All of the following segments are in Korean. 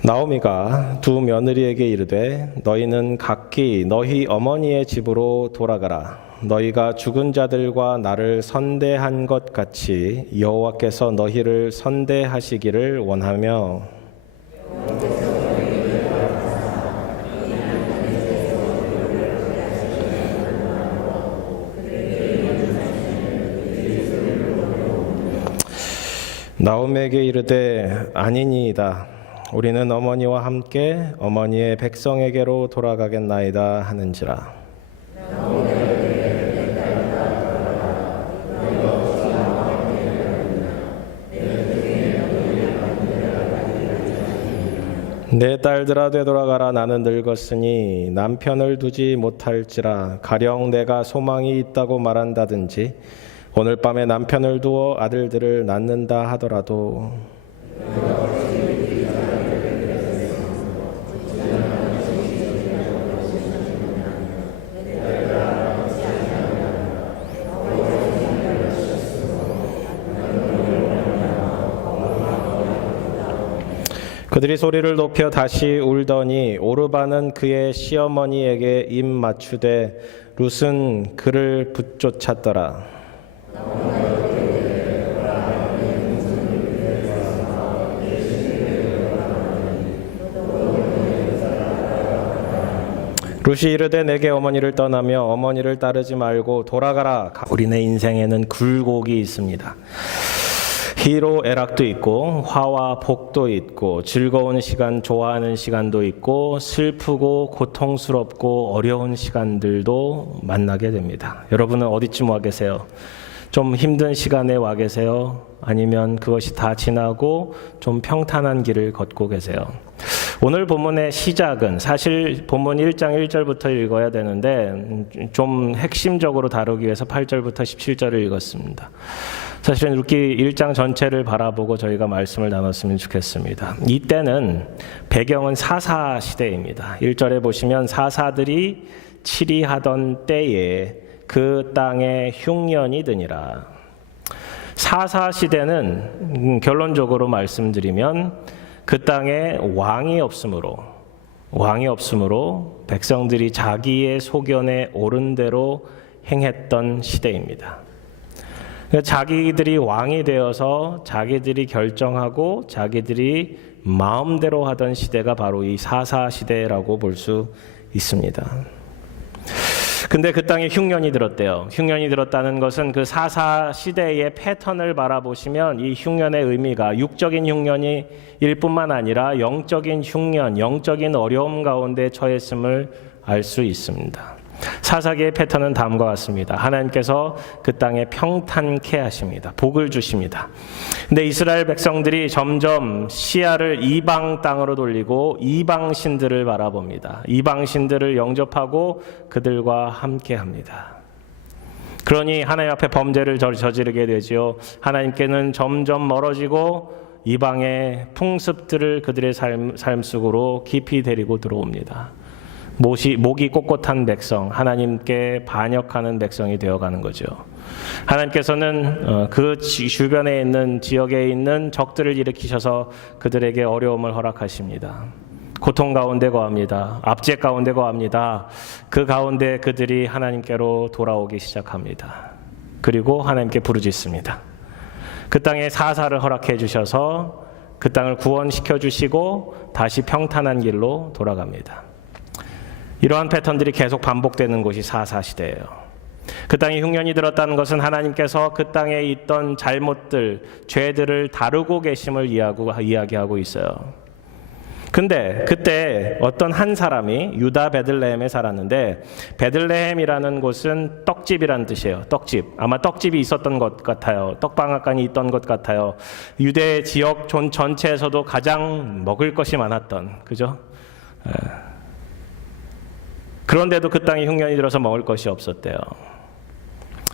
나오미가 두 며느리에게 이르되 너희는 각기 너희 어머니의 집으로 돌아가라. 너희가 죽은 자들과 나를 선대한 것 같이 여호와께서 너희를 선대하시기를 원하며 나오미에게 이르되 아니니이다. 우리는 어머니와 함께 어머니의 백성에게로 돌아가겠나이다 하는지라. 내 딸들아 되돌아가라. 나는 늙었으니 남편을 두지 못할지라. 가령 내가 소망이 있다고 말한다든지 오늘 밤에 남편을 두어 아들들을 낳는다 하더라도 그들이 소리를 높여 다시 울더니 오르바는 그의 시어머니에게 입 맞추되 룻은 그를 붙쫓았더라. 룻이 이르되 내게 어머니를 떠나며 어머니를 따르지 말고 돌아가라. 우리네 인생에는 굴곡이 있습니다. 희로애락도 있고 화와 복도 있고 즐거운 시간, 좋아하는 시간도 있고 슬프고 고통스럽고 어려운 시간들도 만나게 됩니다. 여러분은 어디쯤 와 계세요? 좀 힘든 시간에 와 계세요? 아니면 그것이 다 지나고 좀 평탄한 길을 걷고 계세요? 오늘 본문의 시작은 사실 본문 1장 1절부터 읽어야 되는데 좀 핵심적으로 다루기 위해서 8절부터 17절을 읽었습니다. 사실은 이렇게 1장 전체를 바라보고 저희가 말씀을 나눴으면 좋겠습니다. 이때는 배경은 사사 시대입니다. 1절에 보시면 사사들이 치리하던 때에 그 땅에 흉년이 드니라. 사사 시대는 결론적으로 말씀드리면 그 땅에 왕이 없으므로 백성들이 자기의 소견에 옳은 대로 행했던 시대입니다. 자기들이 왕이 되어서 자기들이 결정하고 자기들이 마음대로 하던 시대가 바로 이 사사 시대라고 볼 수 있습니다. 근데 그 땅에 흉년이 들었대요. 흉년이 들었다는 것은 그 사사 시대의 패턴을 바라보시면 이 흉년의 의미가 육적인 흉년이 일 뿐만 아니라 영적인 흉년, 영적인 어려움 가운데 처했음을 알 수 있습니다. 사사기의 패턴은 다음과 같습니다. 하나님께서 그 땅에 평탄케 하십니다. 복을 주십니다. 근데 이스라엘 백성들이 점점 시야를 이방 땅으로 돌리고 이방 신들을 바라봅니다. 이방 신들을 영접하고 그들과 함께 합니다. 그러니 하나님 앞에 범죄를 저지르게 되지요. 하나님께는 점점 멀어지고 이방의 풍습들을 그들의 삶 속으로 깊이 데리고 들어옵니다. 목이 꼿꼿한 백성, 하나님께 반역하는 백성이 되어가는 거죠. 하나님께서는 그 주변에 있는 지역에 있는 적들을 일으키셔서 그들에게 어려움을 허락하십니다. 고통 가운데 거합니다. 압제 가운데 거합니다. 그 가운데 그들이 하나님께로 돌아오기 시작합니다. 그리고 하나님께 부르짖습니다. 그 땅에 사사를 허락해 주셔서 그 땅을 구원시켜 주시고 다시 평탄한 길로 돌아갑니다. 이러한 패턴들이 계속 반복되는 곳이 사사 시대예요. 그 땅에 흉년이 들었다는 것은 하나님께서 그 땅에 있던 잘못들, 죄들을 다루고 계심을 이야기하고 있어요. 근데 그때 어떤 한 사람이 유다 베들레헴에 살았는데 베들레헴이라는 곳은 떡집이라는 뜻이에요. 떡집. 아마 떡집이 있었던 것 같아요. 떡방앗간이 있던 것 같아요. 유대 지역 전체에서도 가장 먹을 것이 많았던, 그죠? 그런데도 그 땅에 흉년이 들어서 먹을 것이 없었대요.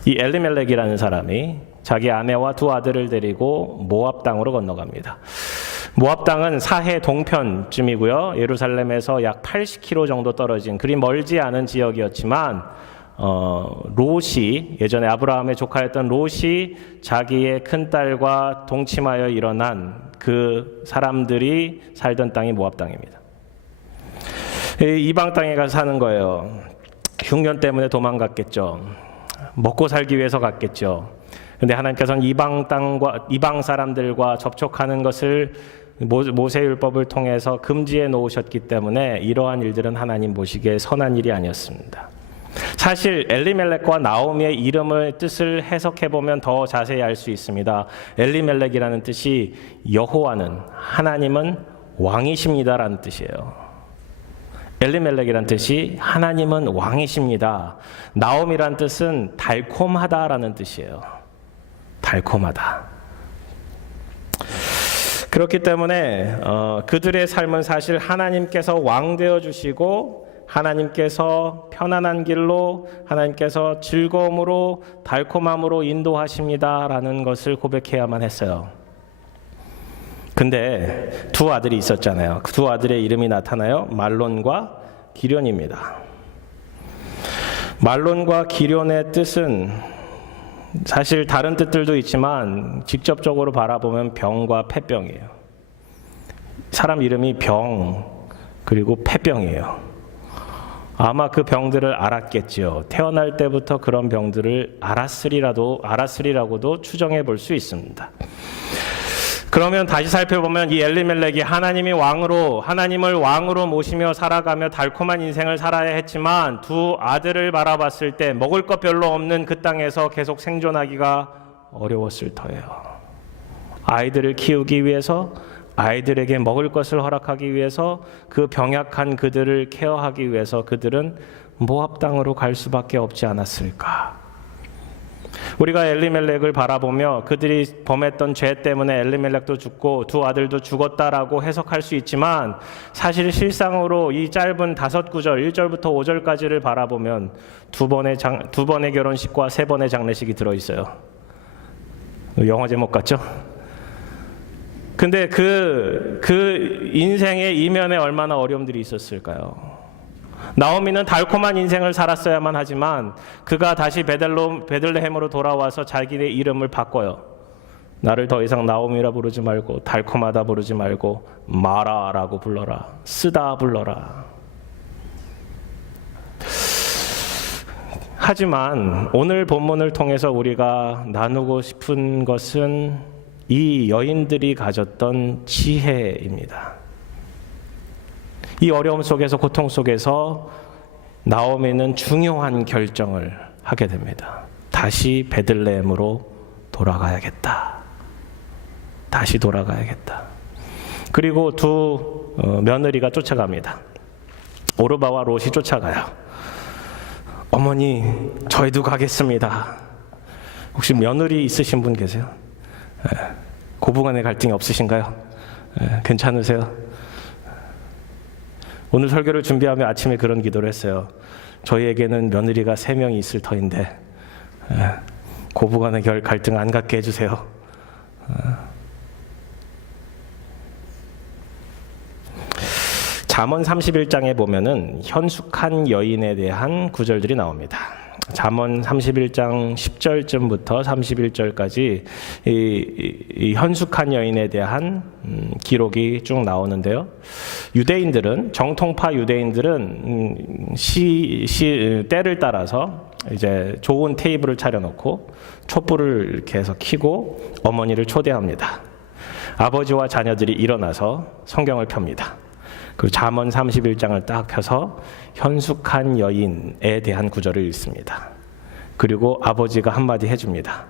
이 엘리멜렉이라는 사람이 자기 아내와 두 아들을 데리고 모압 땅으로 건너갑니다. 모압 땅은 사해 동편쯤이고요. 예루살렘에서 약 80km 정도 떨어진 그리 멀지 않은 지역이었지만 롯이, 예전에 아브라함의 조카였던 롯이 자기의 큰딸과 동침하여 일어난 그 사람들이 살던 땅이 모압 땅입니다. 이방 땅에 가서 사는 거예요. 흉년 때문에 도망갔겠죠. 먹고 살기 위해서 갔겠죠. 근데 하나님께서는 이방 사람들과 접촉하는 것을 모세율법을 통해서 금지해 놓으셨기 때문에 이러한 일들은 하나님 보시기에 선한 일이 아니었습니다. 사실 엘리멜렉과 나오미의 이름의 뜻을 해석해 보면 더 자세히 알 수 있습니다. 엘리멜렉이라는 뜻이 여호와는, 하나님은 왕이십니다라는 뜻이에요. 엘리멜렉이라는 뜻이 하나님은 왕이십니다. 나오미라는 뜻은 달콤하다라는 뜻이에요. 달콤하다. 그렇기 때문에 그들의 삶은 사실 하나님께서 왕 되어 주시고 하나님께서 편안한 길로, 하나님께서 즐거움으로, 달콤함으로 인도하십니다라는 것을 고백해야만 했어요. 근데 두 아들이 있었잖아요. 그 두 아들의 이름이 나타나요. 말론과 기련입니다. 말론과 기련의 뜻은 사실 다른 뜻들도 있지만 직접적으로 바라보면 병과 폐병이에요. 사람 이름이 병 그리고 폐병이에요. 아마 그 병들을 알았겠지요. 태어날 때부터 그런 병들을 알았으리라고도 추정해 볼 수 있습니다. 그러면 다시 살펴보면 이 엘리멜렉이 하나님을 왕으로 모시며 살아가며 달콤한 인생을 살아야 했지만 두 아들을 바라봤을 때 먹을 것 별로 없는 그 땅에서 계속 생존하기가 어려웠을 터예요. 아이들을 키우기 위해서, 아이들에게 먹을 것을 허락하기 위해서, 그 병약한 그들을 케어하기 위해서 그들은 모압 땅으로 갈 수밖에 없지 않았을까? 우리가 엘리멜렉을 바라보며 그들이 범했던 죄 때문에 엘리멜렉도 죽고 두 아들도 죽었다라고 해석할 수 있지만 사실 실상으로 이 짧은 5구절 1절부터 5절까지를 바라보면 두 번의 결혼식과 3번의 장례식이 들어있어요. 영화 제목 같죠? 근데 그 인생의 이면에 얼마나 어려움들이 있었을까요? 나오미는 달콤한 인생을 살았어야만 하지만 그가 다시 베들레헴으로 돌아와서 자기의 이름을 바꿔요. 나를 더 이상 나오미라 부르지 말고 달콤하다 부르지 말고 마라라고 불러라. 쓰다 불러라. 하지만 오늘 본문을 통해서 우리가 나누고 싶은 것은 이 여인들이 가졌던 지혜입니다. 이 어려움 속에서, 고통 속에서 나오미는 중요한 결정을 하게 됩니다. 다시 베들레헴으로 돌아가야겠다. 다시 돌아가야겠다. 그리고 두 며느리가 쫓아갑니다. 오르바와 롯이 쫓아가요. 어머니, 저희도 가겠습니다. 혹시 며느리 있으신 분 계세요? 고부간의 갈등이 없으신가요? 괜찮으세요? 오늘 설교를 준비하며 아침에 그런 기도를 했어요. 저희에게는 며느리가 3명이 있을 터인데 고부간의 갈등 안 갖게 해주세요. 잠언 31장에 보면은 현숙한 여인에 대한 구절들이 나옵니다. 잠언 31장 10절쯤부터 31절까지 이 현숙한 여인에 대한 기록이 쭉 나오는데요. 유대인들은, 정통파 유대인들은 때를 따라서 이제 좋은 테이블을 차려놓고 촛불을 이렇게 해서 켜고 어머니를 초대합니다. 아버지와 자녀들이 일어나서 성경을 펴니다. 그 잠언 31장을 딱 펴서 현숙한 여인에 대한 구절을 읽습니다. 그리고 아버지가 한마디 해줍니다.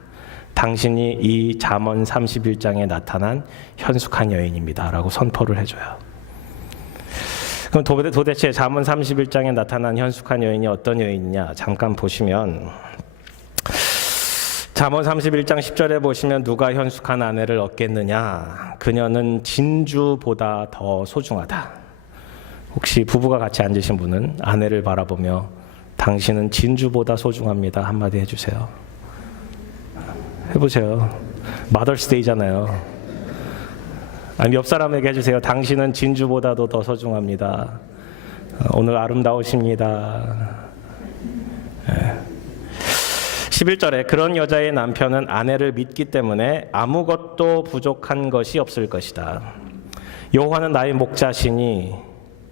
당신이 이 잠언 31장에 나타난 현숙한 여인입니다 라고 선포를 해줘요. 그럼 도대체 잠언 31장에 나타난 현숙한 여인이 어떤 여인이냐 잠깐 보시면 잠언 31장 10절에 보시면 누가 현숙한 아내를 얻겠느냐, 그녀는 진주보다 더 소중하다. 혹시 부부가 같이 앉으신 분은 아내를 바라보며 당신은 진주보다 소중합니다 한마디 해주세요. 해보세요. 마더스데이잖아요. 아니, 옆 사람에게 해주세요. 당신은 진주보다도 더 소중합니다. 오늘 아름다우십니다. 네. 11절에 그런 여자의 남편은 아내를 믿기 때문에 아무것도 부족한 것이 없을 것이다. 여호와는 나의 목자시니,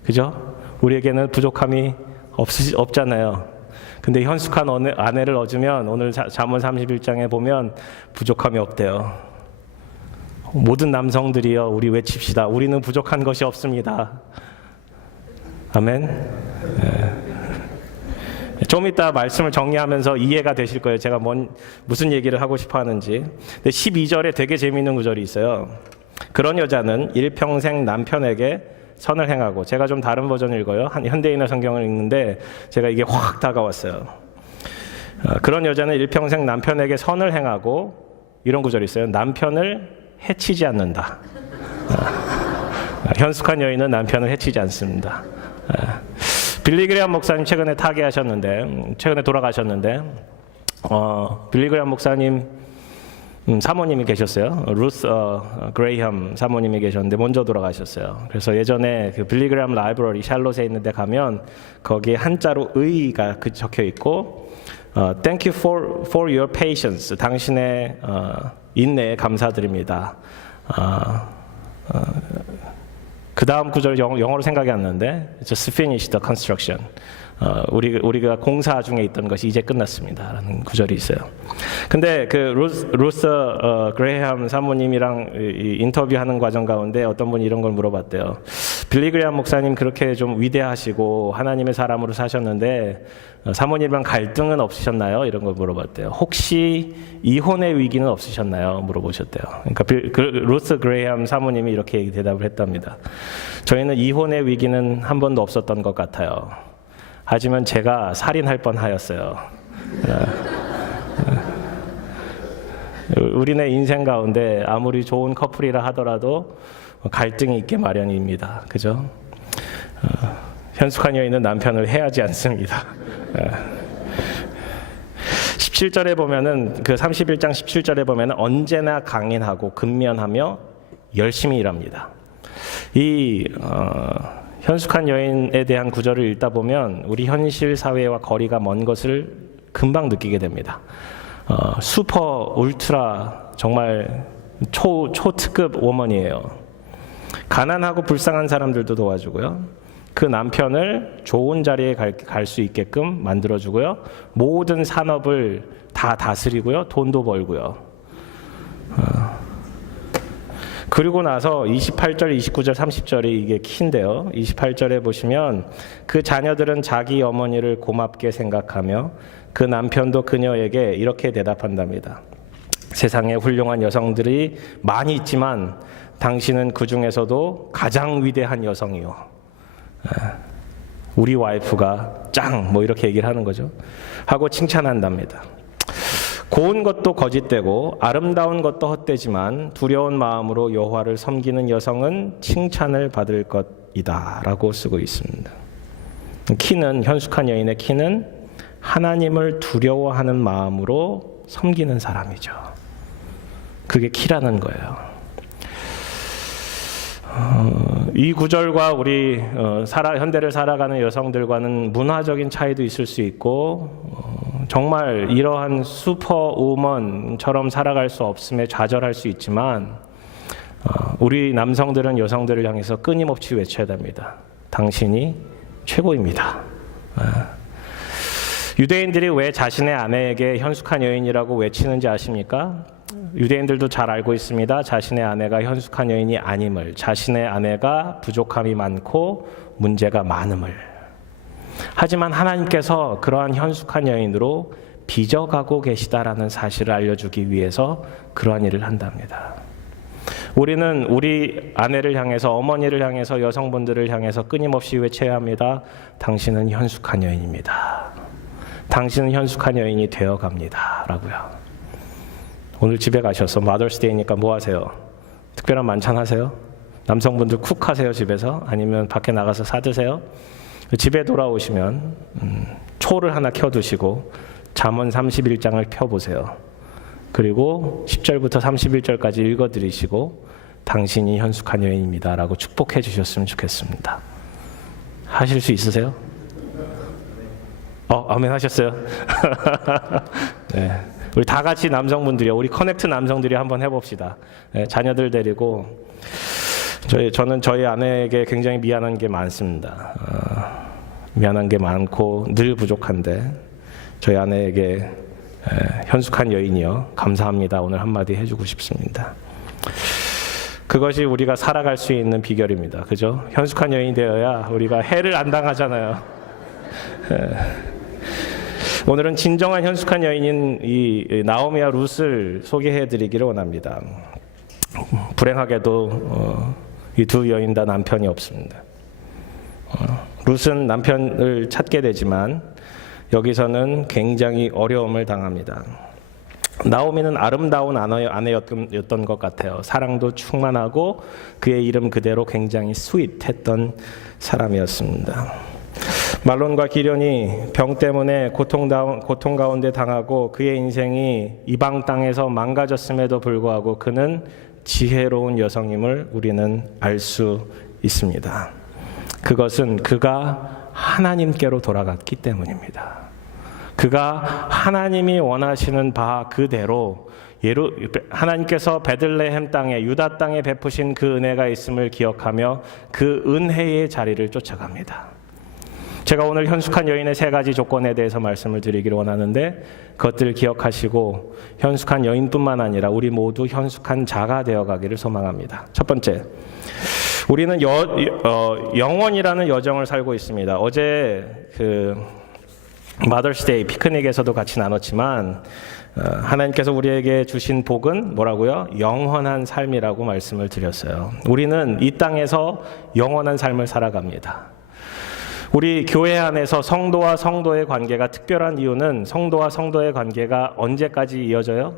그죠? 우리에게는 부족함이 없잖아요. 근데 현숙한 아내를 얻으면 오늘 잠언 31장에 보면 부족함이 없대요. 모든 남성들이요, 우리 외칩시다. 우리는 부족한 것이 없습니다. 아멘. 네. 좀 이따 말씀을 정리하면서 이해가 되실 거예요. 제가 무슨 얘기를 하고 싶어 하는지. 근데 12절에 되게 재미있는 구절이 있어요. 그런 여자는 일평생 남편에게 선을 행하고, 제가 좀 다른 버전을 읽어요. 현대인의 성경을 읽는데 제가 이게 확 다가왔어요. 그런 여자는 일평생 남편에게 선을 행하고, 이런 구절이 있어요. 남편을 해치지 않는다. 현숙한 여인은 남편을 해치지 않습니다. 빌리 그레이엄 목사님 최근에 최근에 돌아가셨는데, 빌리 그레이엄 목사님 사모님이 계셨어요. 루스 그레이엄 사모님이 계셨는데 먼저 돌아가셨어요. 그래서 예전에 그 빌리 그레이엄 라이브러리 샬롯에 있는 데 가면 거기에 한자로 의가 적혀 있고, Thank you for your patience. 당신의 인내에 감사드립니다. 그 다음 구절 영어로 생각이 안 나는데, just finish the construction. 우리가 공사 중에 있던 것이 이제 끝났습니다라는 구절이 있어요. 근데 그 루스 그레이엄 사모님이랑 인터뷰하는 과정 가운데 어떤 분이 이런 걸 물어봤대요. 빌리 그레이엄 목사님 그렇게 좀 위대하시고 하나님의 사람으로 사셨는데 사모님이랑 갈등은 없으셨나요? 이런 걸 물어봤대요. 혹시 이혼의 위기는 없으셨나요? 물어보셨대요. 그러니까 루스 그레이엄 사모님이 이렇게 대답을 했답니다. 저희는 이혼의 위기는 한 번도 없었던 것 같아요. 하지만 제가 살인할 뻔하였어요. 우리네 인생 가운데 아무리 좋은 커플이라 하더라도 갈등이 있게 마련입니다. 그죠? 현숙한 여인은 남편을 해하지 않습니다. 17절에 보면은, 그 31장 17절에 보면은 언제나 강인하고 근면하며 열심히 일합니다. 현숙한 여인에 대한 구절을 읽다 보면 우리 현실 사회와 거리가 먼 것을 금방 느끼게 됩니다. 슈퍼 울트라 정말 초특급 워먼이에요. 가난하고 불쌍한 사람들도 도와주고요. 그 남편을 좋은 자리에 갈 수 있게끔 만들어주고요. 모든 산업을 다 다스리고요. 돈도 벌고요. 그리고 나서 28절, 29절, 30절이 이게 키인데요. 28절에 보시면 그 자녀들은 자기 어머니를 고맙게 생각하며 그 남편도 그녀에게 이렇게 대답한답니다. 세상에 훌륭한 여성들이 많이 있지만 당신은 그 중에서도 가장 위대한 여성이요. 우리 와이프가 짱! 뭐 이렇게 얘기를 하는 거죠. 하고 칭찬한답니다. 고운 것도 거짓되고 아름다운 것도 헛되지만 두려운 마음으로 여호와를 섬기는 여성은 칭찬을 받을 것이다 라고 쓰고 있습니다. 키는, 현숙한 여인의 키는 하나님을 두려워하는 마음으로 섬기는 사람이죠. 그게 키라는 거예요. 이 구절과 우리 현대를 살아가는 여성들과는 문화적인 차이도 있을 수 있고, 정말 이러한 슈퍼우먼처럼 살아갈 수 없음에 좌절할 수 있지만, 우리 남성들은 여성들을 향해서 끊임없이 외쳐야 됩니다. 당신이 최고입니다. 유대인들이 왜 자신의 아내에게 현숙한 여인이라고 외치는지 아십니까? 유대인들도 잘 알고 있습니다. 자신의 아내가 현숙한 여인이 아님을, 자신의 아내가 부족함이 많고 문제가 많음을. 하지만 하나님께서 그러한 현숙한 여인으로 빚어가고 계시다라는 사실을 알려주기 위해서 그러한 일을 한답니다. 우리는 우리 아내를 향해서, 어머니를 향해서, 여성분들을 향해서 끊임없이 외쳐야 합니다. 당신은 현숙한 여인입니다. 당신은 현숙한 여인이 되어갑니다 라고요. 오늘 집에 가셔서 마더스데이니까 뭐 하세요? 특별한 만찬 하세요? 남성분들 쿡 하세요 집에서? 아니면 밖에 나가서 사 드세요? 집에 돌아오시면 초를 하나 켜두시고 잠언 31장을 펴보세요. 그리고 10절부터 31절까지 읽어드리시고 당신이 현숙한 여인입니다 라고 축복해 주셨으면 좋겠습니다. 하실 수 있으세요? 아멘 하셨어요? 네. 우리 다 같이 남성분들이요. 우리 커넥트 남성들이 한번 해봅시다. 네, 자녀들 데리고. 저는 저희 아내에게 굉장히 미안한 게 많습니다. 미안한 게 많고 늘 부족한데 저희 아내에게 현숙한 여인이요. 감사합니다. 오늘 한마디 해주고 싶습니다. 그것이 우리가 살아갈 수 있는 비결입니다. 그죠? 현숙한 여인이 되어야 우리가 해를 안 당하잖아요. 오늘은 진정한 현숙한 여인인 이 나오미와 룻을 소개해드리기를 원합니다. 불행하게도 이 두 여인 다 남편이 없습니다. 룻은 남편을 찾게 되지만 여기서는 굉장히 어려움을 당합니다. 나오미는 아름다운 아내였던 것 같아요. 사랑도 충만하고 그의 이름 그대로 굉장히 스윗했던 사람이었습니다. 말론과 기련이 병 때문에 고통 가운데 당하고 그의 인생이 이방 땅에서 망가졌음에도 불구하고 그는 지혜로운 여성임을 우리는 알 수 있습니다. 그것은 그가 하나님께로 돌아갔기 때문입니다. 그가 하나님이 원하시는 바 그대로 하나님께서 베들레헴 땅에 유다 땅에 베푸신 그 은혜가 있음을 기억하며 그 은혜의 자리를 쫓아갑니다. 제가 오늘 현숙한 여인의 3가지 조건에 대해서 말씀을 드리기를 원하는데 그것들을 기억하시고 현숙한 여인뿐만 아니라 우리 모두 현숙한 자가 되어가기를 소망합니다. 첫 번째, 우리는 영원이라는 여정을 살고 있습니다. 어제 그 마더스데이 피크닉에서도 같이 나눴지만 하나님께서 우리에게 주신 복은 뭐라고요? 영원한 삶이라고 말씀을 드렸어요. 우리는 이 땅에서 영원한 삶을 살아갑니다. 우리 교회 안에서 성도와 성도의 관계가 특별한 이유는 성도와 성도의 관계가 언제까지 이어져요?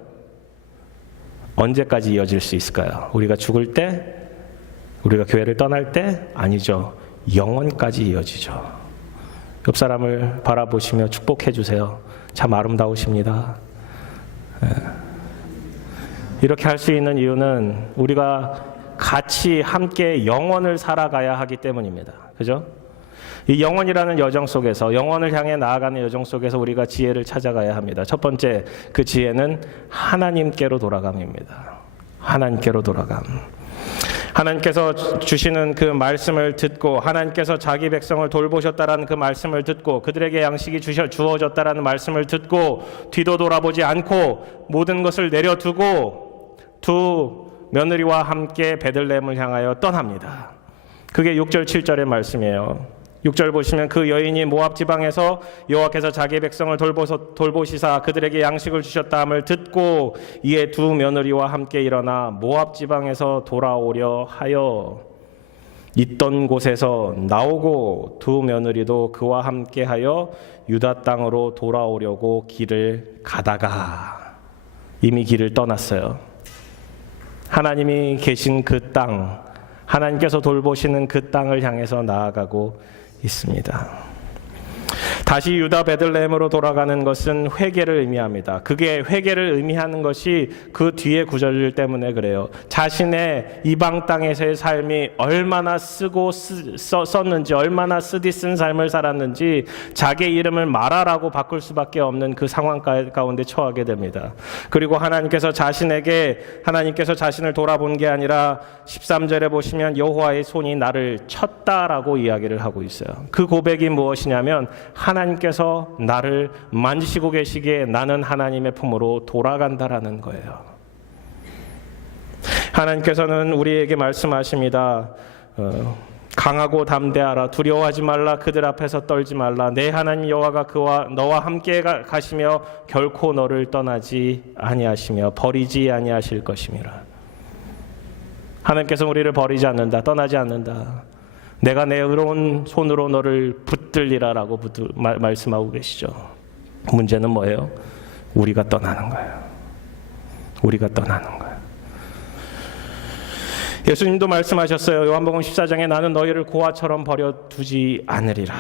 언제까지 이어질 수 있을까요? 우리가 죽을 때? 우리가 교회를 떠날 때? 아니죠. 영원까지 이어지죠. 옆 사람을 바라보시며 축복해 주세요. 참 아름다우십니다. 이렇게 할 수 있는 이유는 우리가 같이 함께 영원을 살아가야 하기 때문입니다. 그죠? 이 영원이라는 여정 속에서 영원을 향해 나아가는 여정 속에서 우리가 지혜를 찾아가야 합니다. 첫 번째, 그 지혜는 하나님께로 돌아감입니다. 하나님께로 돌아감. 하나님께서 주시는 그 말씀을 듣고 하나님께서 자기 백성을 돌보셨다라는 그 말씀을 듣고 그들에게 양식이 주어졌다라는 말씀을 듣고 뒤도 돌아보지 않고 모든 것을 내려두고 두 며느리와 함께 베들레헴을 향하여 떠납니다. 그게 6절 7절의 말씀이에요. 6절 보시면 그 여인이 모압 지방에서 여호와께서 자기 백성을 돌보시사 그들에게 양식을 주셨다 함을 듣고 이에 두 며느리와 함께 일어나 모압 지방에서 돌아오려 하여 있던 곳에서 나오고 두 며느리도 그와 함께하여 유다 땅으로 돌아오려고 길을 가다가 이미 길을 떠났어요. 하나님이 계신 그 땅, 하나님께서 돌보시는 그 땅을 향해서 나아가고 있습니다. 다시 유다 베들레헴으로 돌아가는 것은 회개를 의미합니다. 그게 회개를 의미하는 것이 그 뒤의 구절 때문에 그래요. 자신의 이방 땅에서의 삶이 얼마나 썼는지, 얼마나 쓰디 쓴 삶을 살았는지 자기 이름을 마라라고 바꿀 수밖에 없는 그 상황 가운데 처하게 됩니다. 그리고 하나님께서 자신을 돌아본 게 아니라 13절에 보시면 여호와의 손이 나를 쳤다라고 이야기를 하고 있어요. 그 고백이 무엇이냐면 하나님께서 나를 만지시고 계시기에 나는 하나님의 품으로 돌아간다라는 거예요. 하나님께서는 우리에게 말씀하십니다. 강하고 담대하라. 두려워하지 말라. 그들 앞에서 떨지 말라. 내 하나님 여호와가 너와 함께 가시며 결코 너를 떠나지 아니하시며 버리지 아니하실 것임이라. 하나님께서 우리를 버리지 않는다. 떠나지 않는다. 내가 내 의로운 손으로 너를 붙들리라라고 말씀하고 계시죠. 문제는 뭐예요? 우리가 떠나는 거예요. 우리가 떠나는 거예요. 예수님도 말씀하셨어요. 요한복음 14장에 나는 너희를 고아처럼 버려두지 않으리라.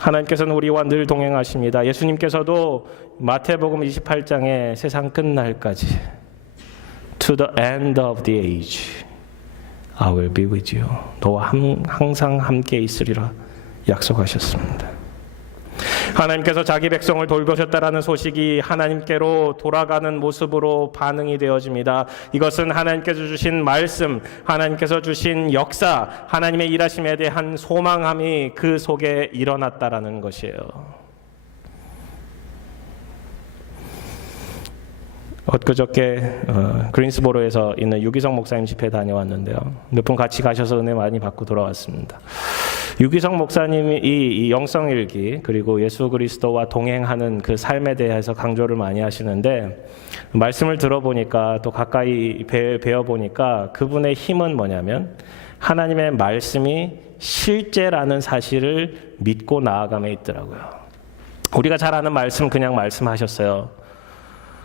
하나님께서는 우리와 늘 동행하십니다. 예수님께서도 마태복음 28장에 세상 끝날까지 To the end of the age I will be with you. 너와 항상 함께 있으리라 약속하셨습니다. 하나님께서 자기 백성을 돌보셨다라는 소식이 하나님께로 돌아가는 모습으로 반응이 되어집니다. 이것은 하나님께서 주신 말씀, 하나님께서 주신 역사, 하나님의 일하심에 대한 소망함이 그 속에 일어났다라는 것이에요. 엊그저께 그린스보로에서 있는 유기성 목사님 집회 다녀왔는데요. 몇 분 같이 가셔서 은혜 많이 받고 돌아왔습니다. 유기성 목사님이 이 영성일기 그리고 예수 그리스도와 동행하는 그 삶에 대해서 강조를 많이 하시는데, 말씀을 들어보니까 또 가까이 배워보니까 그분의 힘은 뭐냐면 하나님의 말씀이 실제라는 사실을 믿고 나아감에 있더라고요. 우리가 잘 아는 말씀 그냥 말씀하셨어요.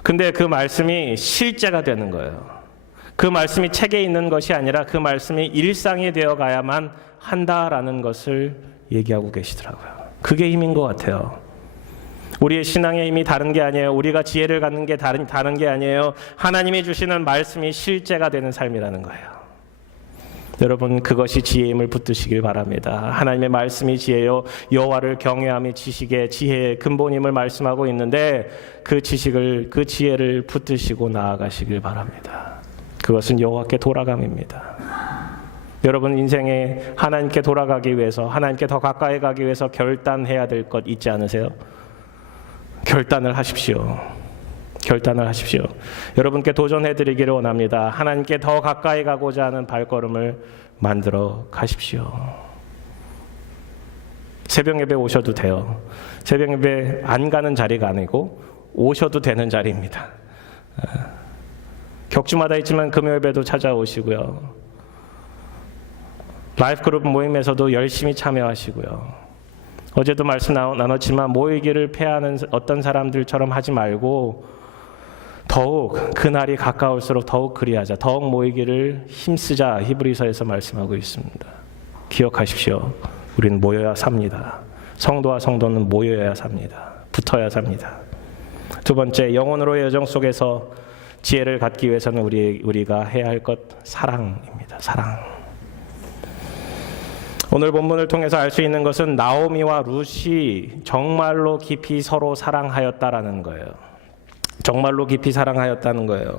근데 그 말씀이 실제가 되는 거예요. 그 말씀이 책에 있는 것이 아니라 그 말씀이 일상이 되어 가야만 한다라는 것을 얘기하고 계시더라고요. 그게 힘인 것 같아요. 우리의 신앙의 힘이 다른 게 아니에요. 우리가 지혜를 갖는 게 다른 게 아니에요. 하나님이 주시는 말씀이 실제가 되는 삶이라는 거예요. 여러분, 그것이 지혜의 힘을 붙드시길 바랍니다. 하나님의 말씀이 지혜요, 여호와를 경외함이 지식의 지혜의 근본임을 말씀하고 있는데, 그 지식을, 그 지혜를 붙드시고 나아가시길 바랍니다. 그것은 여호와께 돌아감입니다. 여러분, 인생에 하나님께 돌아가기 위해서, 하나님께 더 가까이 가기 위해서 결단해야 될 것 있지 않으세요? 결단을 하십시오. 결단을 하십시오. 여러분께 도전해드리기를 원합니다. 하나님께 더 가까이 가고자 하는 발걸음을 만들어 가십시오. 새벽 예배 오셔도 돼요. 새벽 예배 안 가는 자리가 아니고 오셔도 되는 자리입니다. 격주마다 있지만 금요 예배도 찾아오시고요. 라이프 그룹 모임에서도 열심히 참여하시고요. 어제도 말씀 나눴지만 모이기를 패하는 어떤 사람들처럼 하지 말고 더욱 그날이 가까울수록 더욱 그리하자, 더욱 모이기를 힘쓰자, 히브리서에서 말씀하고 있습니다. 기억하십시오. 우리는 모여야 삽니다. 성도와 성도는 모여야 삽니다. 붙어야 삽니다. 두 번째, 영혼으로의 여정 속에서 지혜를 갖기 위해서는 우리가 해야 할 것, 사랑입니다. 사랑. 오늘 본문을 통해서 알 수 있는 것은 나오미와 룻이 정말로 깊이 서로 사랑하였다라는 거예요. 정말로 깊이 사랑하였다는 거예요.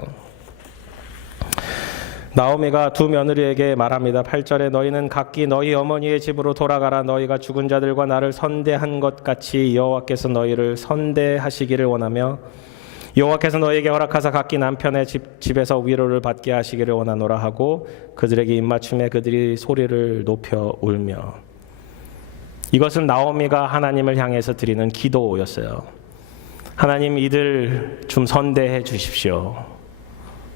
나오미가 두 며느리에게 말합니다. 8절에 너희는 각기 너희 어머니의 집으로 돌아가라. 너희가 죽은 자들과 나를 선대한 것 같이 여호와께서 너희를 선대하시기를 원하며 여호와께서 너희에게 허락하사 각기 남편의 집에서 위로를 받게 하시기를 원하노라 하고 그들에게 입맞춤에 그들이 소리를 높여 울며. 이것은 나오미가 하나님을 향해서 드리는 기도였어요. 하나님, 이들 좀 선대해 주십시오.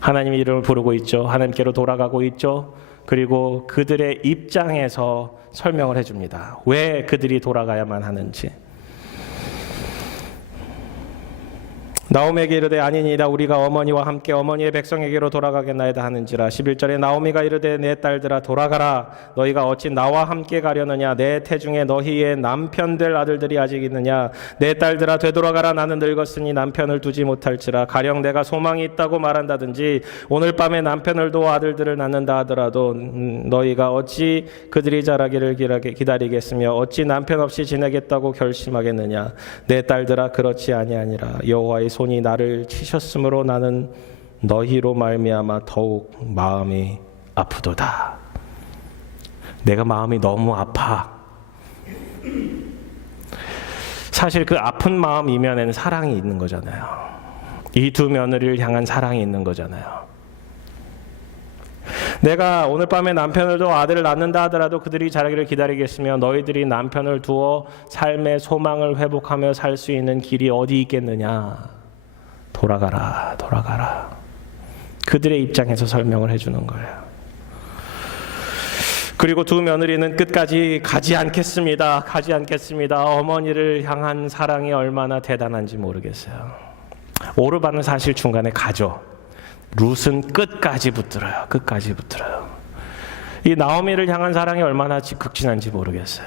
하나님 이름을 부르고 있죠. 하나님께로 돌아가고 있죠. 그리고 그들의 입장에서 설명을 해줍니다. 왜 그들이 돌아가야만 하는지. 나오미에게 이르되 아니니이다. 우리가 어머니와 함께 어머니의 백성에게로 돌아가겠나이다 하는지라. 11절에 나오미가 이르되 내 딸들아 돌아가라. 너희가 어찌 나와 함께 가려느냐. 내 태중에 너희의 남편들 아들들이 아직 있느냐. 내 딸들아 되돌아가라. 나는 늙었으니 남편을 두지 못할지라. 가령 내가 소망이 있다고 말한다든지 오늘 밤에 남편을 두어 아들들을 낳는다 하더라도 너희가 어찌 그들이 자라기를 기다리겠으며 어찌 남편 없이 지내겠다고 결심하겠느냐. 내 딸들아 그렇지 아니하니라. 여호와의 손이 나를 치셨으므로 나는 너희로 말미암아 더욱 마음이 아프도다. 내가 마음이 너무 아파. 사실 그 아픈 마음 이면에는 사랑이 있는 거잖아요. 이 두 며느리를 향한 사랑이 있는 거잖아요. 내가 오늘 밤에 남편을 두어 아들을 낳는다 하더라도 그들이 자라기를 기다리겠으며 너희들이 남편을 두어 삶의 소망을 회복하며 살 수 있는 길이 어디 있겠느냐. 돌아가라, 돌아가라. 그들의 입장에서 설명을 해주는 거예요. 그리고 두 며느리는 끝까지 가지 않겠습니다. 가지 않겠습니다. 어머니를 향한 사랑이 얼마나 대단한지 모르겠어요. 오르반은 사실 중간에 가죠. 룻은 끝까지 붙들어요. 끝까지 붙들어요. 이 나오미를 향한 사랑이 얼마나 극진한지 모르겠어요.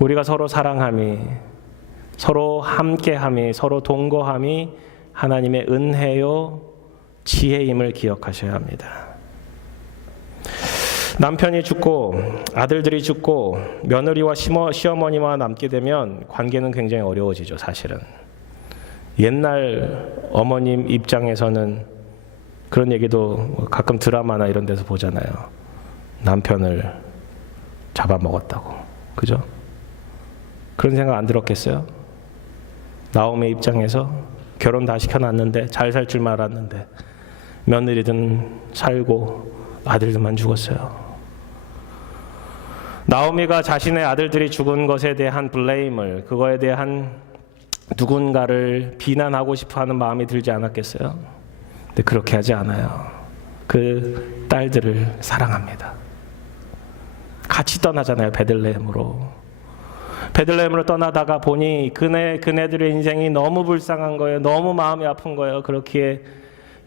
우리가 서로 사랑함이, 서로 함께함이, 서로 동거함이 하나님의 은혜요 지혜임을 기억하셔야 합니다. 남편이 죽고 아들들이 죽고 며느리와 시어머니와 남게 되면 관계는 굉장히 어려워지죠, 사실은. 옛날 어머님 입장에서는 그런 얘기도 가끔 드라마나 이런 데서 보잖아요. 남편을 잡아먹었다고. 그죠? 그런 생각 안 들었겠어요? 나오미의 입장에서 결혼 다 시켜놨는데 잘 살 줄 알았는데 며느리든 살고 아들들만 죽었어요. 나오미가 자신의 아들들이 죽은 것에 대한 블레임을, 그거에 대한 누군가를 비난하고 싶어하는 마음이 들지 않았겠어요? 근데 그렇게 하지 않아요. 그 딸들을 사랑합니다. 같이 떠나잖아요, 베들레헴으로. 베들레헴으로 떠나다가 보니 그네들의 인생이 너무 불쌍한 거예요. 너무 마음이 아픈 거예요. 그렇기에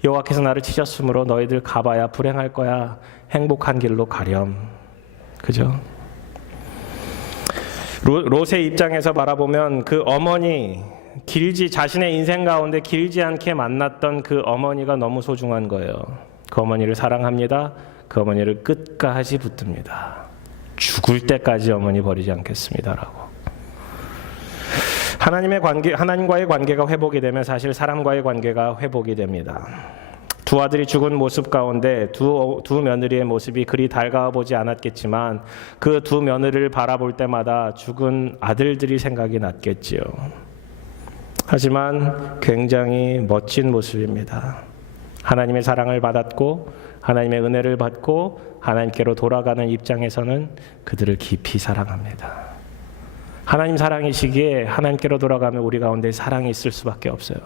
여호와께서 나를 치셨으므로 너희들 가봐야 불행할 거야. 행복한 길로 가렴. 그죠? 롯의 입장에서 바라보면 그 어머니, 자신의 인생 가운데 길지 않게 만났던 그 어머니가 너무 소중한 거예요. 그 어머니를 사랑합니다. 그 어머니를 끝까지 붙듭니다. 죽을 때까지 어머니 버리지 않겠습니다라고. 하나님과의 관계가 회복이 되면 사실 사람과의 관계가 회복이 됩니다. 두 아들이 죽은 모습 가운데 두 며느리의 모습이 그리 달가워 보지 않았겠지만 그 두 며느리를 바라볼 때마다 죽은 아들들이 생각이 났겠지요. 하지만 굉장히 멋진 모습입니다. 하나님의 사랑을 받았고 하나님의 은혜를 받고 하나님께로 돌아가는 입장에서는 그들을 깊이 사랑합니다. 하나님 사랑이시기에 하나님께로 돌아가면 우리 가운데 사랑이 있을 수밖에 없어요.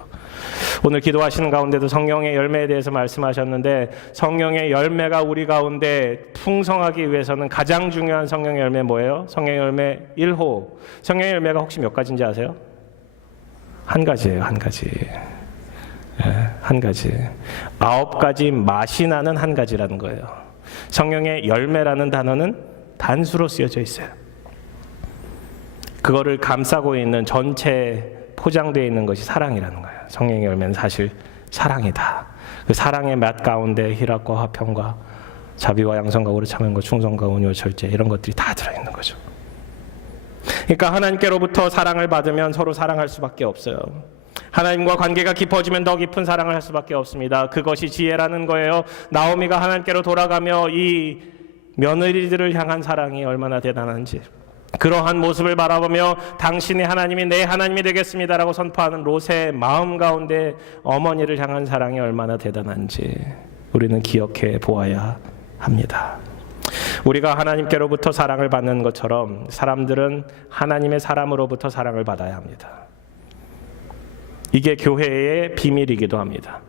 오늘 기도하시는 가운데도 성령의 열매에 대해서 말씀하셨는데 성령의 열매가 우리 가운데 풍성하기 위해서는 가장 중요한 성령의 열매 뭐예요? 성령의 열매 1호. 성령의 열매가 혹시 몇 가지인지 아세요? 한 가지예요, 한 가지. 한 가지. 9가지 맛이 나는 한 가지라는 거예요. 성령의 열매라는 단어는 단수로 쓰여져 있어요. 그거를 감싸고 있는 전체 포장되어 있는 것이 사랑이라는 거예요. 성령의 열매는 사실 사랑이다. 그 사랑의 맛 가운데 희락과 화평과 자비와 양선과 오래 참음과 충성과 온유와 절제 이런 것들이 다 들어있는 거죠. 그러니까 하나님께로부터 사랑을 받으면 서로 사랑할 수밖에 없어요. 하나님과 관계가 깊어지면 더 깊은 사랑을 할 수밖에 없습니다. 그것이 지혜라는 거예요. 나오미가 하나님께로 돌아가며 이 며느리들을 향한 사랑이 얼마나 대단한지, 그러한 모습을 바라보며 당신이 하나님이 내 하나님이 되겠습니다라고 선포하는 롯의 마음 가운데 어머니를 향한 사랑이 얼마나 대단한지 우리는 기억해 보아야 합니다. 우리가 하나님께로부터 사랑을 받는 것처럼 사람들은 하나님의 사람으로부터 사랑을 받아야 합니다. 이게 교회의 비밀이기도 합니다.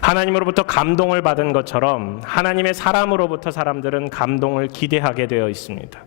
하나님으로부터 감동을 받은 것처럼 하나님의 사람으로부터 사람들은 감동을 기대하게 되어 있습니다.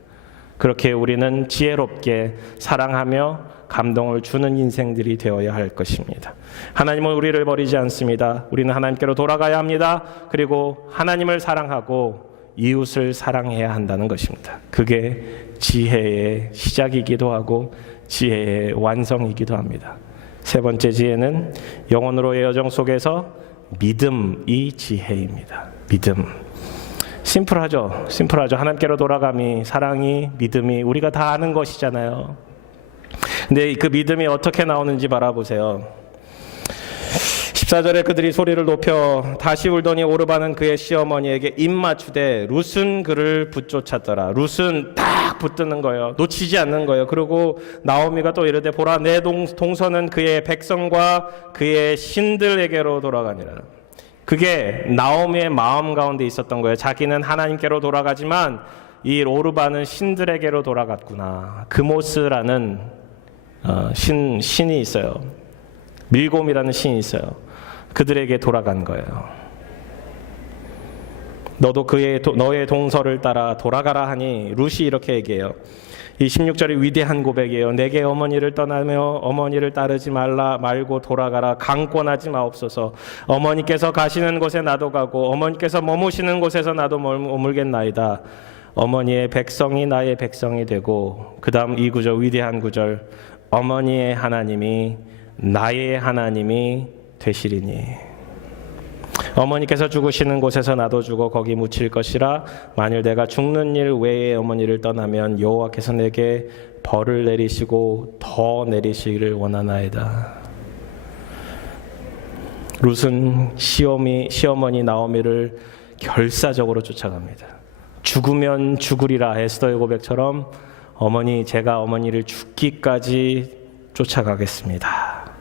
그렇게 우리는 지혜롭게 사랑하며 감동을 주는 인생들이 되어야 할 것입니다. 하나님은 우리를 버리지 않습니다. 우리는 하나님께로 돌아가야 합니다. 그리고 하나님을 사랑하고 이웃을 사랑해야 한다는 것입니다. 그게 지혜의 시작이기도 하고 지혜의 완성이기도 합니다. 세 번째 지혜는 영혼으로의 여정 속에서 믿음이 지혜입니다. 믿음. 심플하죠. 하나님께로 돌아감이, 사랑이, 믿음이 우리가 다 아는 것이잖아요. 근데 그 믿음이 어떻게 나오는지 바라보세요. 14절에 그들이 소리를 높여 다시 울더니 오르바는 그의 시어머니에게 입 맞추되 룻은 그를 붙쫓았더라. 룻은 딱 붙드는 거예요. 놓치지 않는 거예요. 그리고 나오미가 또 이르되 보라 내 동서는 그의 백성과 그의 신들에게로 돌아가니라. 그게 나오미의 마음 가운데 있었던 거예요. 자기는 하나님께로 돌아가지만 이 오르바는 신들에게로 돌아갔구나. 그모스라는 신이 있어요. 밀곰이라는 신이 있어요. 그들에게 돌아간 거예요. 너도 너의 동서를 따라 돌아가라 하니 룻이 이렇게 얘기해요. 이 16절이 위대한 고백이에요. 내게 어머니를 떠나며 어머니를 따르지 말고 돌아가라. 강권하지 마옵소서. 어머니께서 가시는 곳에 나도 가고 어머니께서 머무시는 곳에서 나도 머물겠나이다. 어머니의 백성이 나의 백성이 되고, 그 다음 이 구절, 위대한 구절, 어머니의 하나님이 나의 하나님이 되시리니. 어머니께서 죽으시는 곳에서 나도 죽어 거기 묻힐 것이라. 만일 내가 죽는 일 외에 어머니를 떠나면 여호와께서 내게 벌을 내리시고 더 내리시기를 원하나이다. 룻은 시어머니 나오미를 결사적으로 쫓아갑니다. 죽으면 죽으리라 에스더의 고백처럼 어머니, 제가 어머니를 죽기까지 쫓아가겠습니다.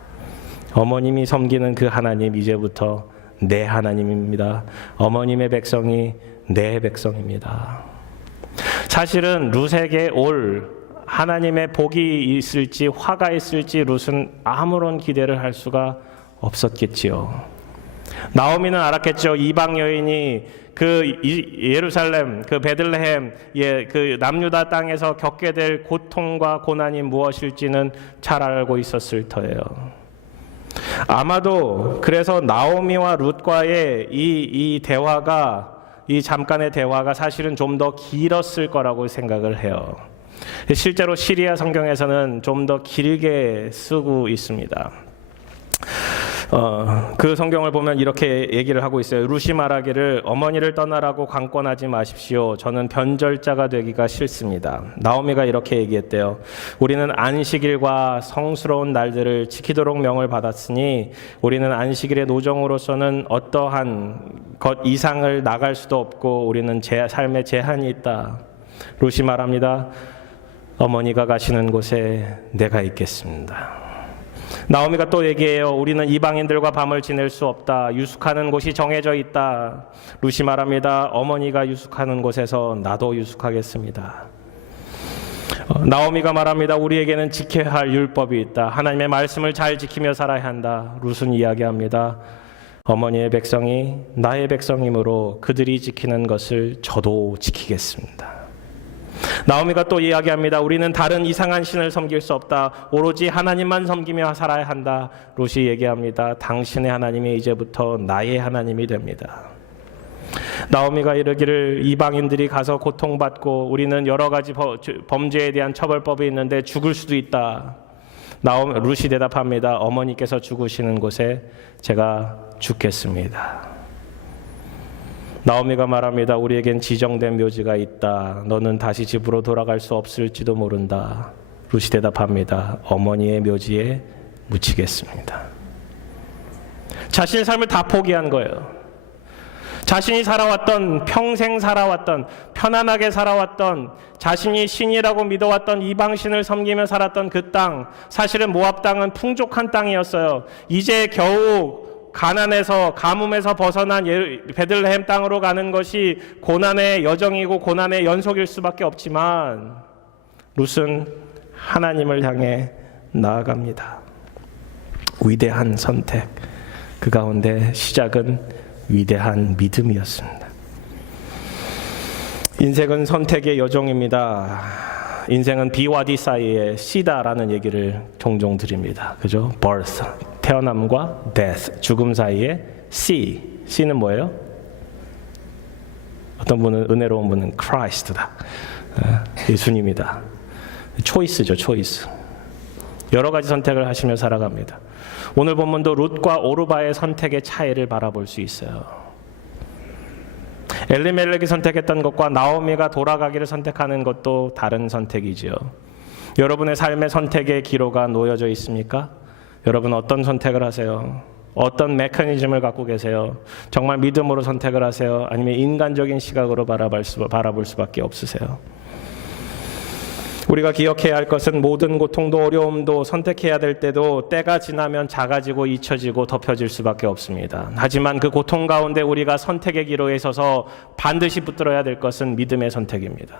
어머님이 섬기는 그 하나님, 이제부터 내 하나님입니다. 어머님의 백성이 내 백성입니다. 사실은 룻에게 올 하나님의 복이 있을지 화가 있을지 룻은 아무런 기대를 할 수가 없었겠지요. 나오미는 알았겠죠. 이방 여인이 그 예루살렘, 그 베들레헴, 그 남유다 땅에서 겪게 될 고통과 고난이 무엇일지는 잘 알고 있었을 터예요. 아마도 그래서 나오미와 룻과의 이 대화가, 이 잠깐의 대화가 사실은 좀 더 길었을 거라고 생각을 해요. 실제로 시리아 성경에서는 좀 더 길게 쓰고 있습니다. 그 성경을 보면 이렇게 얘기를 하고 있어요. 룻이 말하기를 어머니를 떠나라고 강권하지 마십시오. 저는 변절자가 되기가 싫습니다. 나오미가 이렇게 얘기했대요. 우리는 안식일과 성스러운 날들을 지키도록 명을 받았으니 우리는 안식일의 노정으로서는 어떠한 것 이상을 나갈 수도 없고 우리는 삶에 제한이 있다. 룻이 말합니다. 어머니가 가시는 곳에 내가 있겠습니다. 나오미가 또 얘기해요. 우리는 이방인들과 밤을 지낼 수 없다. 유숙하는 곳이 정해져 있다. 룻이 말합니다. 어머니가 유숙하는 곳에서 나도 유숙하겠습니다. 나오미가 말합니다. 우리에게는 지켜야 할 율법이 있다. 하나님의 말씀을 잘 지키며 살아야 한다. 룻은 이야기합니다. 어머니의 백성이 나의 백성이므로 그들이 지키는 것을 저도 지키겠습니다. 나오미가 또 이야기합니다. 우리는 다른 이상한 신을 섬길 수 없다. 오로지 하나님만 섬기며 살아야 한다. 룻이 얘기합니다. 당신의 하나님이 이제부터 나의 하나님이 됩니다. 나오미가 이르기를 이방인들이 가서 고통받고 우리는 여러 가지 범죄에 대한 처벌법이 있는데 죽을 수도 있다. 룻이 대답합니다. 어머니께서 죽으시는 곳에 제가 죽겠습니다. 나오미가 말합니다. 우리에겐 지정된 묘지가 있다. 너는 다시 집으로 돌아갈 수 없을지도 모른다. 룻이 대답합니다. 어머니의 묘지에 묻히겠습니다. 자신의 삶을 다 포기한 거예요. 자신이 살아왔던, 평생 살아왔던, 편안하게 살아왔던, 자신이 신이라고 믿어왔던 이방신을 섬기며 살았던 그 땅, 사실은 모압 땅은 풍족한 땅이었어요. 이제 겨우 가난에서, 가뭄에서 벗어난 베들레헴 땅으로 가는 것이 고난의 여정이고 고난의 연속일 수밖에 없지만 룻은 하나님을 향해 나아갑니다. 위대한 선택, 그 가운데 시작은 위대한 믿음이었습니다. 인생은 선택의 여정입니다. 인생은 B와 D 사이에 C다라는 얘기를 종종 드립니다. 그죠? birth, 태어남과 death, 죽음 사이에 C. C는 뭐예요? 어떤 분은, 은혜로운 분은 Christ다. 예수님이다. 초이스죠, 초이스. 여러 가지 선택을 하시며 살아갑니다. 오늘 본문도 룻과 오르바의 선택의 차이를 바라볼 수 있어요. 엘리멜렉이 선택했던 것과 나오미가 돌아가기를 선택하는 것도 다른 선택이지요. 여러분의 삶의 선택의 기로가 놓여져 있습니까? 여러분 어떤 선택을 하세요? 어떤 메커니즘을 갖고 계세요? 정말 믿음으로 선택을 하세요? 아니면 인간적인 시각으로 바라볼 수밖에 없으세요? 우리가 기억해야 할 것은 모든 고통도 어려움도 선택해야 될 때도 때가 지나면 작아지고 잊혀지고 덮여질 수밖에 없습니다. 하지만 그 고통 가운데 우리가 선택의 기로에 서서 반드시 붙들어야 될 것은 믿음의 선택입니다.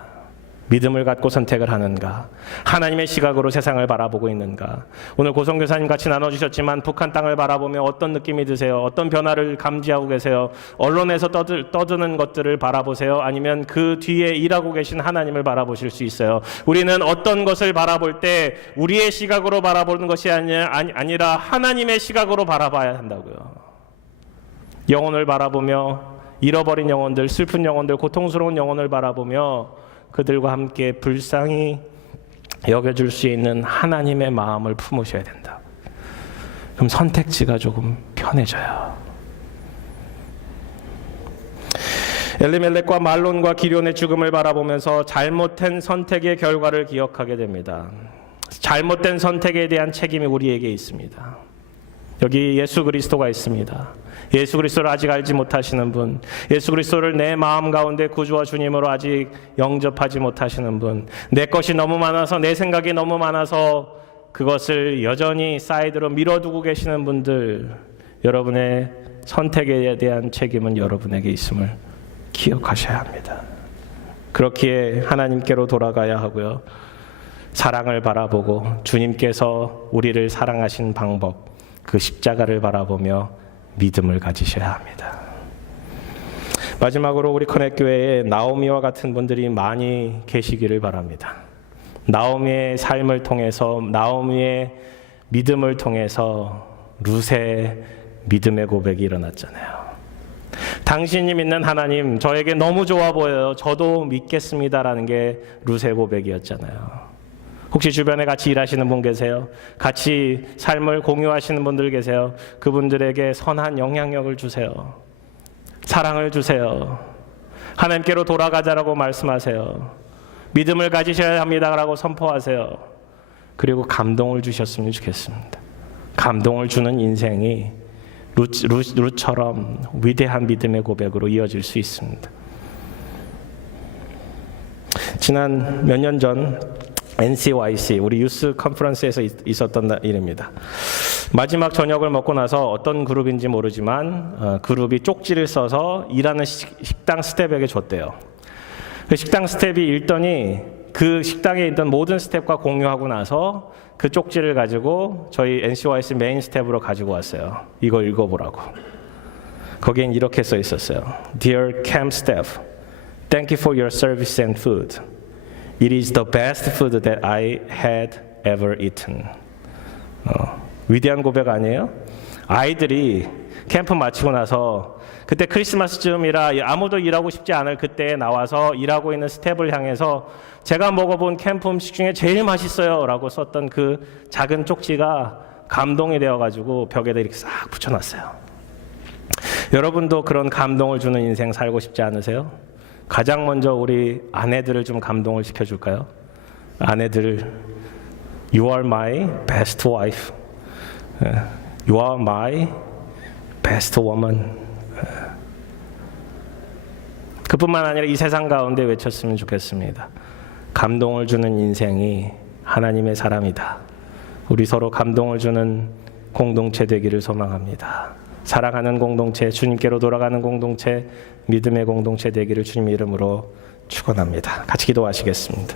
믿음을 갖고 선택을 하는가? 하나님의 시각으로 세상을 바라보고 있는가? 오늘 고성교사님 같이 나눠주셨지만 북한 땅을 바라보며 어떤 느낌이 드세요? 어떤 변화를 감지하고 계세요? 언론에서 떠드는 것들을 바라보세요? 아니면 그 뒤에 일하고 계신 하나님을 바라보실 수 있어요? 우리는 어떤 것을 바라볼 때 우리의 시각으로 바라보는 것이 아니라 하나님의 시각으로 바라봐야 한다고요. 영혼을 바라보며 잃어버린 영혼들, 슬픈 영혼들, 고통스러운 영혼을 바라보며 그들과 함께 불쌍히 여겨줄 수 있는 하나님의 마음을 품으셔야 된다. 그럼 선택지가 조금 편해져요. 엘리멜렉과 말론과 기럐의 죽음을 바라보면서 잘못된 선택의 결과를 기억하게 됩니다. 잘못된 선택에 대한 책임이 우리에게 있습니다. 여기 예수 그리스도가 있습니다. 예수 그리스도를 아직 알지 못하시는 분, 예수 그리스도를 내 마음 가운데 구주와 주님으로 아직 영접하지 못하시는 분, 내 것이 너무 많아서, 내 생각이 너무 많아서 그것을 여전히 사이드로 밀어두고 계시는 분들, 여러분의 선택에 대한 책임은 여러분에게 있음을 기억하셔야 합니다. 그렇기에 하나님께로 돌아가야 하고요. 사랑을 바라보고 주님께서 우리를 사랑하신 방법, 그 십자가를 바라보며 믿음을 가지셔야 합니다. 마지막으로 우리 커넥교회에 나오미와 같은 분들이 많이 계시기를 바랍니다. 나오미의 삶을 통해서, 나오미의 믿음을 통해서 룻의 믿음의 고백이 일어났잖아요. 당신이 믿는 하나님, 저에게 너무 좋아 보여요. 저도 믿겠습니다라는 게 룻의 고백이었잖아요. 혹시 주변에 같이 일하시는 분 계세요? 같이 삶을 공유하시는 분들 계세요? 그분들에게 선한 영향력을 주세요. 사랑을 주세요. 하나님께로 돌아가자라고 말씀하세요. 믿음을 가지셔야 합니다라고 선포하세요. 그리고 감동을 주셨으면 좋겠습니다. 감동을 주는 인생이 룻처럼 위대한 믿음의 고백으로 이어질 수 있습니다. 지난 몇 년 전 NCYC, 우리 유스 컨퍼런스에서 있었던 일입니다. 마지막 저녁을 먹고 나서 어떤 그룹인지 모르지만 그룹이 쪽지를 써서 일하는 식당 스텝에게 줬대요. 그 식당 스텝이 읽더니 그 식당에 있던 모든 스텝과 공유하고 나서 그 쪽지를 가지고 저희 NCYC 메인 스텝으로 가지고 왔어요. 이거 읽어보라고. 거기엔 이렇게 써 있었어요. Dear camp staff, thank you for your service and food. It is the best food that I had ever eaten. 위대한 고백 아니에요? 아이들이 캠프 마치고 나서 그때 크리스마스쯤이라 아무도 일하고 싶지 않을 그때에 나와서 일하고 있는 스텝을 향해서 제가 먹어본 캠프 음식 중에 제일 맛있어요 라고 썼던 그 작은 쪽지가 감동이 되어가지고 벽에다 이렇게 싹 붙여놨어요. 여러분도 그런 감동을 주는 인생 살고 싶지 않으세요? 가장 먼저 우리 아내들을 좀 감동을 시켜줄까요? 아내들, You are my best wife. You are my best woman. 그뿐만 아니라 이 세상 가운데 외쳤으면 좋겠습니다. 감동을 주는 인생이 하나님의 사람이다. 우리 서로 감동을 주는 공동체 되기를 소망합니다. 사랑하는 공동체, 주님께로 돌아가는 공동체, 믿음의 공동체 되기를 주님 이름으로 축원합니다. 같이 기도하시겠습니다.